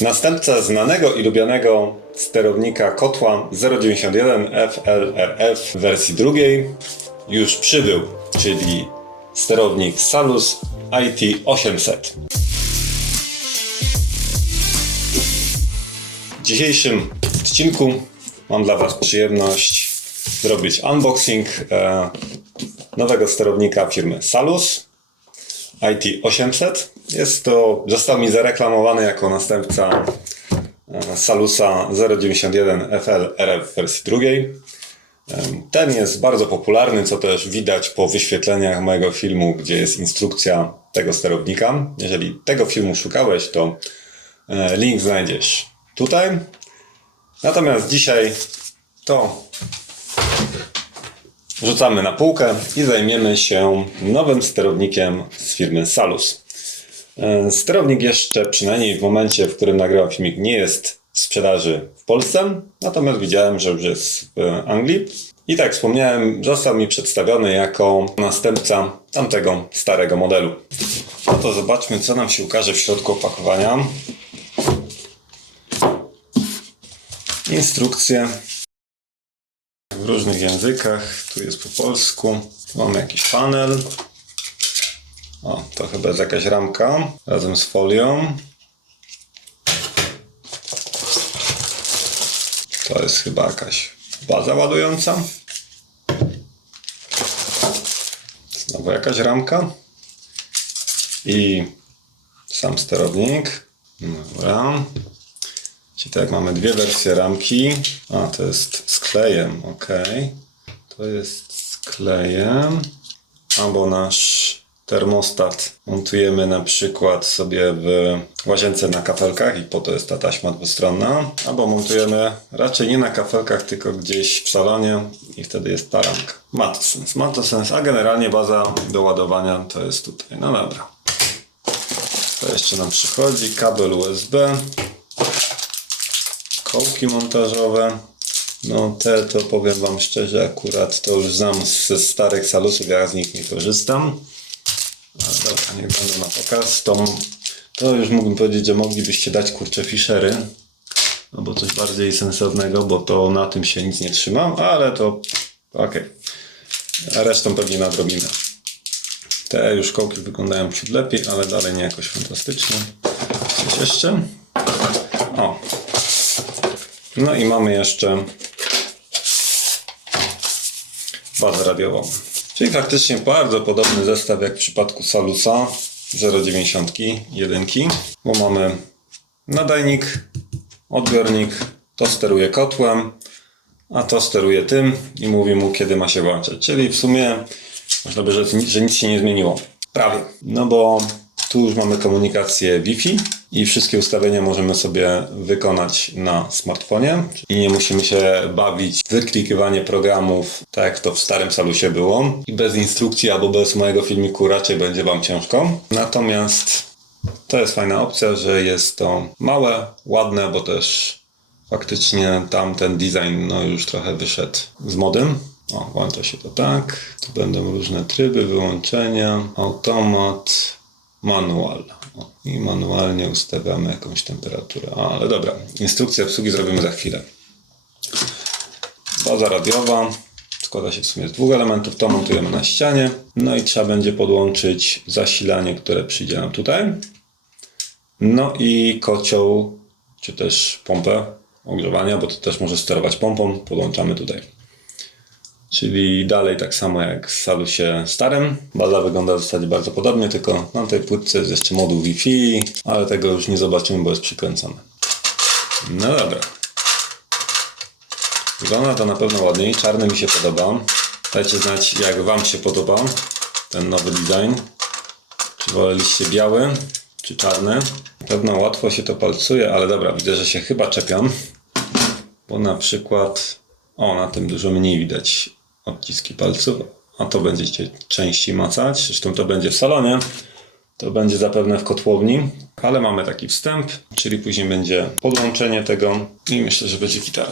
Następca znanego i lubianego sterownika kotła 091 FLRF w wersji drugiej już przybył, czyli sterownik Salus IT800. W dzisiejszym odcinku mam dla Was przyjemność zrobić unboxing nowego sterownika firmy Salus IT800. Został mi zareklamowany jako następca Salusa 091 FLRF w wersji drugiej. Ten jest bardzo popularny, co też widać po wyświetleniach mojego filmu, gdzie jest instrukcja tego sterownika. Jeżeli tego filmu szukałeś, to link znajdziesz tutaj. Natomiast dzisiaj to rzucamy na półkę i zajmiemy się nowym sterownikiem z firmy Salus. Sterownik jeszcze, przynajmniej w momencie, w którym nagrywam filmik, nie jest w sprzedaży w Polsce, natomiast widziałem, że już jest w Anglii. I tak wspomniałem, został mi przedstawiony jako następca tamtego starego modelu. No to zobaczmy, co nam się ukaże w środku opakowania. Instrukcje w różnych językach. Tu jest po polsku. Tu mamy jakiś panel. O, to chyba jest jakaś ramka razem z folią. To jest chyba jakaś baza ładująca. Znowu jakaś ramka. I sam sterownik. Dobra. Czyli tak, mamy dwie wersje ramki. A, to jest z klejem, ok. To jest z klejem. Albo nasz termostat montujemy na przykład sobie w łazience na kafelkach i po to jest ta taśma dwustronna. Albo montujemy raczej nie na kafelkach, tylko gdzieś w salonie i wtedy jest ta ramka. Ma to sens, a generalnie baza do ładowania to jest tutaj. No dobra. To jeszcze nam przychodzi kabel USB. Kołki montażowe. No te to powiem Wam szczerze, akurat to już znam ze starych Salusów, ja z nich nie korzystam. Ale dobra, niech będą na pokaz. To już mógłbym powiedzieć, że moglibyście dać kurczę fiszery. Albo coś bardziej sensownego, bo to na tym się nic nie trzyma, ale to ok. A resztą pewnie nadrobimy. Te już kołki wyglądają ciut lepiej, ale dalej nie jakoś fantastycznie. Coś jeszcze? O. No i mamy jeszcze bazę radiową. Czyli faktycznie bardzo podobny zestaw jak w przypadku Salusa 091, bo mamy nadajnik, odbiornik, to steruje kotłem, a to steruje tym i mówi mu, kiedy ma się włączyć. Czyli w sumie można by rzec, że nic się nie zmieniło. Prawie. No bo tu już mamy komunikację Wi-Fi i wszystkie ustawienia możemy sobie wykonać na smartfonie i nie musimy się bawić w wyklikiwanie programów, tak jak to w starym Salusie było. I bez instrukcji albo bez mojego filmiku raczej będzie Wam ciężko. Natomiast to jest fajna opcja, że jest to małe, ładne, bo też faktycznie tamten design no już trochę wyszedł z mody. O, włącza się to tak. Tu będą różne tryby, wyłączenia, automat, manual. O, i manualnie ustawiamy jakąś temperaturę. Ale dobra, instrukcję obsługi zrobimy za chwilę. Baza radiowa składa się w sumie z dwóch elementów. To montujemy na ścianie. No i trzeba będzie podłączyć zasilanie, które przyjdzie nam tutaj. No i kocioł, czy też pompę ogrzewania, bo to też może sterować pompą. Podłączamy tutaj. Czyli dalej tak samo jak w Salusie starym. Baza wygląda w zasadzie bardzo podobnie, tylko na tej płytce jest jeszcze moduł Wi-Fi, ale tego już nie zobaczymy, bo jest przykręcone. No dobra. Wygląda to na pewno ładniej. Czarny mi się podoba. Dajcie znać, jak Wam się podoba ten nowy design. Czy woleliście biały, czy czarny? Na pewno łatwo się to palcuje, ale dobra, widzę, że się chyba czepią. Bo na przykład, na tym dużo mniej widać odciski palców, a to będziecie częściej macać. Zresztą to będzie w salonie, to będzie zapewne w kotłowni, ale mamy taki wstęp, czyli później będzie podłączenie tego i myślę, że będzie gitara.